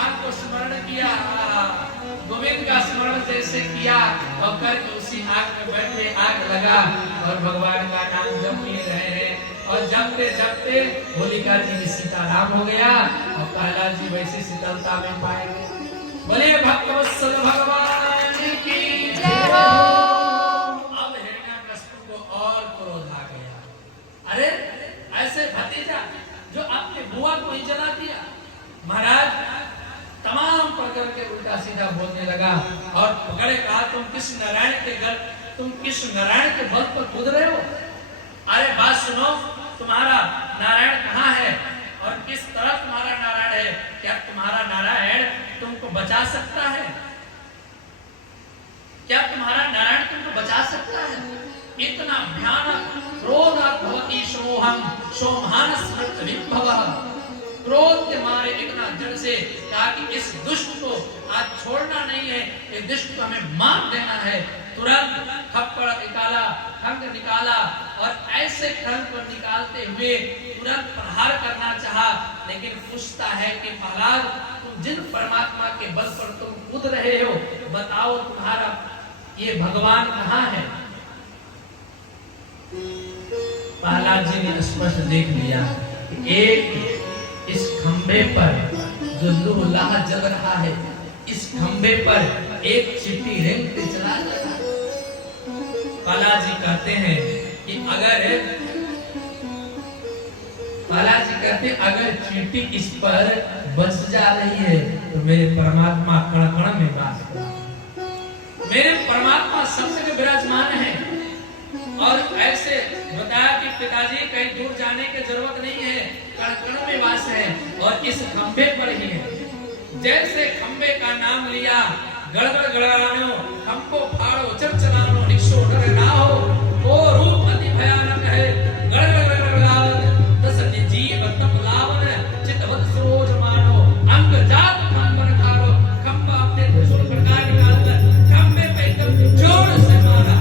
आग को स्मरण किया, गोविंद का स्मरण जैसे किया और करके उसी आग में बैठे, आग लगा और भगवान का नाम जप ले रहे हैं। और जपते जपते होलिका जी की सीताराम हो गया और प्रहलाद जी वैसे शीतलता में पाए गए। बोले भक्तवत्सल भगवान की जय हो। अब हिरण्यकश्यप को और क्रोध आ गया। अरे ऐसे भतीजा जो अपने बुआ को ही जला दिया। महाराज तमाम प्रकार के उल्टा सीधा बोलने लगा और पकड़े कहा, तुम किस नारायण के बल पर कूद रहे हो? अरे बात सुनो, तुम्हारा नारायण कहाँ है और किस तरह तुम्हारा नारायण है? क्या तुम्हारा नारायण तुमको बचा सकता है? क्या तुम्हारा नारायण तुमको बचा सकता है? इतना भयानक क्रोध भवति सोहम सोमहान स्मृत विभवः। क्रोध के मारे इतना जड़ से कहा कि इस दुष्ट को आज छोड़ना नहीं है, इस दुष्ट को हमें मार देना है। तुरंत थप्पड़ निकाला, खंग निकाला और ऐसे खंग पर निकालते हुए तुरंत प्रहार करना चाहा। लेकिन पूछता है कि प्रहलाद, तुम जिन परमात्मा के बल पर तुम कूद रहे हो, बताओ तुम्हारा ये भगवान कहाँ है? प्रहलाद जी ने स्पष्ट देख लिया, एक इस खंबे पर जो लूह लाह जल रहा है, इस खंबे पर एक चींटी रेंगते चला जा रहा है। प्रहलाद जी कहते हैं कि अगर चींटी इस पर बस जा रही है तो मेरे परमात्मा कण कण में वास करते हैं, मेरे परमात्मा सब जगह विराजमान है। और ऐसे बताया कि पिताजी कहीं दूर जाने की जरूरत नहीं है, कण कण में वास है और इस खंबे पर ही है। जैसे खंबे का नाम लिया, गड़गड़ गड़ानो, हमको फाड़ो चरचरानो, निक्षो डर ना हो, वो रूप अति भयानक है। गड़गड़ गड़गड़ावन, दस जीव तप लावन, चितवत सरोज मानो, अंग जात खंबन खारो, खंबा अपने त्रिशूल प्रकार निकालकर खंबे पे एकदम जोर से मारा।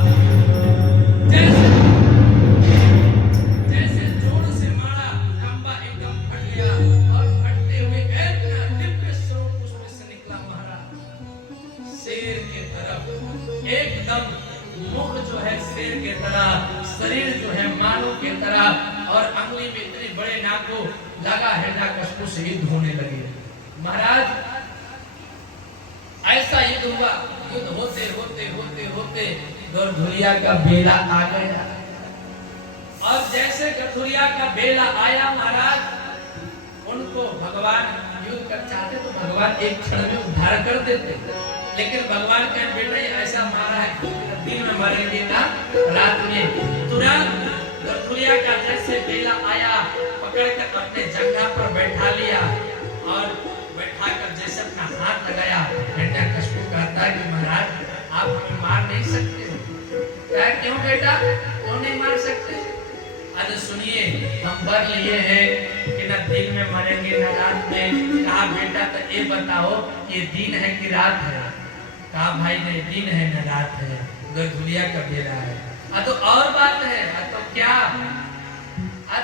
जैसे जोर से मारा, खंबा एकदम फट गया और फटते हुए इतना दिव्य स्वरूप उसमें से निकला महाराज। शेर के तरफ एकदम मुख जो है शेर के तरह, शरीर जो है मानव के तरह और अंगुली में इतने बड़े नाखून लगा हिरण्यकश्यप से युद्ध होने लगे। महाराज ऐसा युद्ध हुआ, युद्ध होते होते होते होते गरधुलिया का बेला आ गया। और जैसे गरधुलिया का बेला आया महाराज, उनको भगवान युद्ध कर चाहते तो भगवान एक क्षण में उद्धार कर देते, लेकिन भगवान के बेटे ऐसा मारा है, दिन में मरेंगे ना रात में। तुरंत गरधुलिया का जैसे बेला आया, पकड़कर अपने जंघा पर बैठा लिया और बैठाकर जैसे अपना हाथ लगाया, हिरण्यकश्यप कहता है कि महाराज आप हमें मार नहीं सकते। क्या क्यों बेटा, क्यों नहीं मार सकते? अरे सुनिए, हम वर लिए हैं कि न दिन में मरेंगे न रात में। कहा बेटा तो ये बताओ ये दिन है कि रात है? कहा भाई नहीं, दिन है न रात है, गरधुलिया का बेला है। तो और बात है, तो क्या?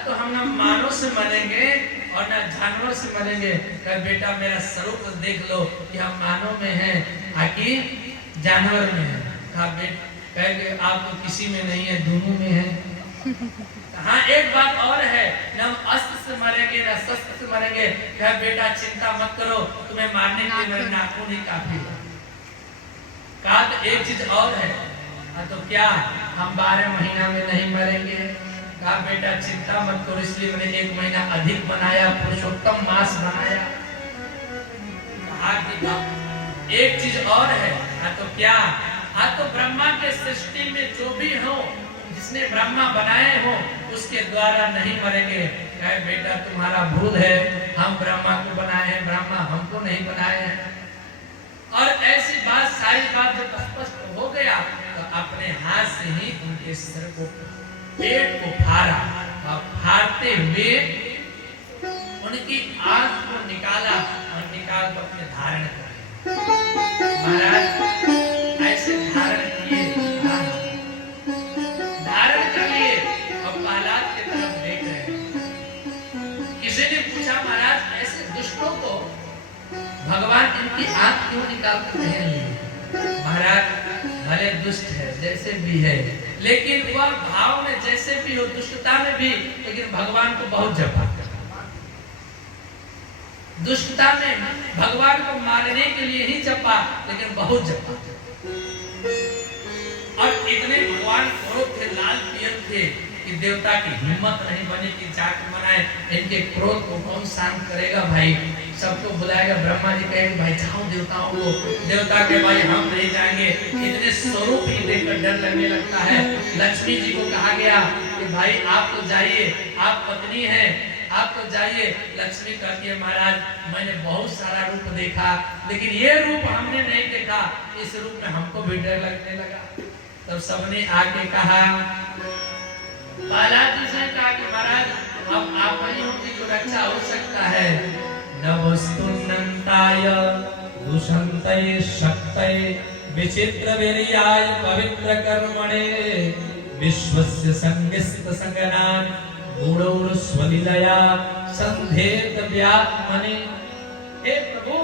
तो हम न मानव से मरेंगे और न जानवर से मरेंगे। कहा बेटा मेरा स्वरूप देख लो कि हम मानव में हैं आकि जानवर में हैं। कहा बेटा कहेंगे आप तो किसी में नहीं है, दोनों में है। हाँ एक बात और है, न हम अस्त्र से मरेंगे न शस्त्र से मरेंगे। क्या बेटा चिंता मत करो, तुम्हें मारने के लिए मेरे नाखून ही काफी है। कहा तो एक चीज और है। तो क्या? हम 12 महीना में नहीं मरेंगे। कहा बेटा चिंता मत करो, इसलिए मैंने 1 महीना अधिक बनाया, पुरुषोत्तम मास बनाया। एक चीज और है। तो क्या? तो ब्रह्मा के सृष्टि में जो भी हो, जिसने ब्रह्मा बनाए हो, उसके द्वारा नहीं मरेंगे। कहे बेटा तुम्हारा भूल है, हम ब्रह्मा को बनाए हैं, ब्रह्मा हमको नहीं बनाए हैं। और ऐसी बात सारी बात जब स्पष्ट हो गया तो अपने हाथ से ही उनके सिर को, पेट को फाड़ा और फाड़ते हुए उनकी आंख को निकाला और निकाल कर अपने धारण कर। महाराज ऐसे धारण किए, धारण कर लिए और प्रहलाद की तरफ देख रहे। किसी ने पूछा महाराज ऐसे दुष्टों को भगवान इनकी आंख क्यों निकालते नहीं? महाराज भले दुष्ट है जैसे भी है, लेकिन वह भाव में जैसे भी हो, दुष्टता में भी, लेकिन भगवान को बहुत जपा। दुष्टता में भगवान को मारने के लिए ही जपा, लेकिन बहुत जपा। और इतने भगवान क्रोध थे, लाल पियर थे कि देवता की हिम्मत नहीं बनी कि जाके मनाए। इनके क्रोध को कौन शांत करेगा भाई? सबको बुलाएगा। ब्रह्मा जी कहेंगे भाई जाओ देवताओं को। देवता के भाई हम नहीं जाएंगे, इतने स्वरूप ही देखकर डर लगने लगता है। लक्ष्मी जी को कहा गया कि भाई आप तो जाइए, आप पत्नी हैं, आप तो जाइए। लक्ष्मी कहती है महाराज मैंने बहुत सारा रूप देखा, लेकिन ये रूप हमने नहीं देखा, इस रूप में हमको भी डर लगने लगा। तब सबने आके कहा, बालाजी से कहा कि महाराज अब आप ही की जो रक्षा हो सकता है। नमस्तुन्नताय दुषंतये शक्तये विचित्र वीर्याय पवित्र कर्मणे विश्वस्य संगिस्त संगनान गुणौर स्वलीलया संधेत व्यात्मने। हे प्रभु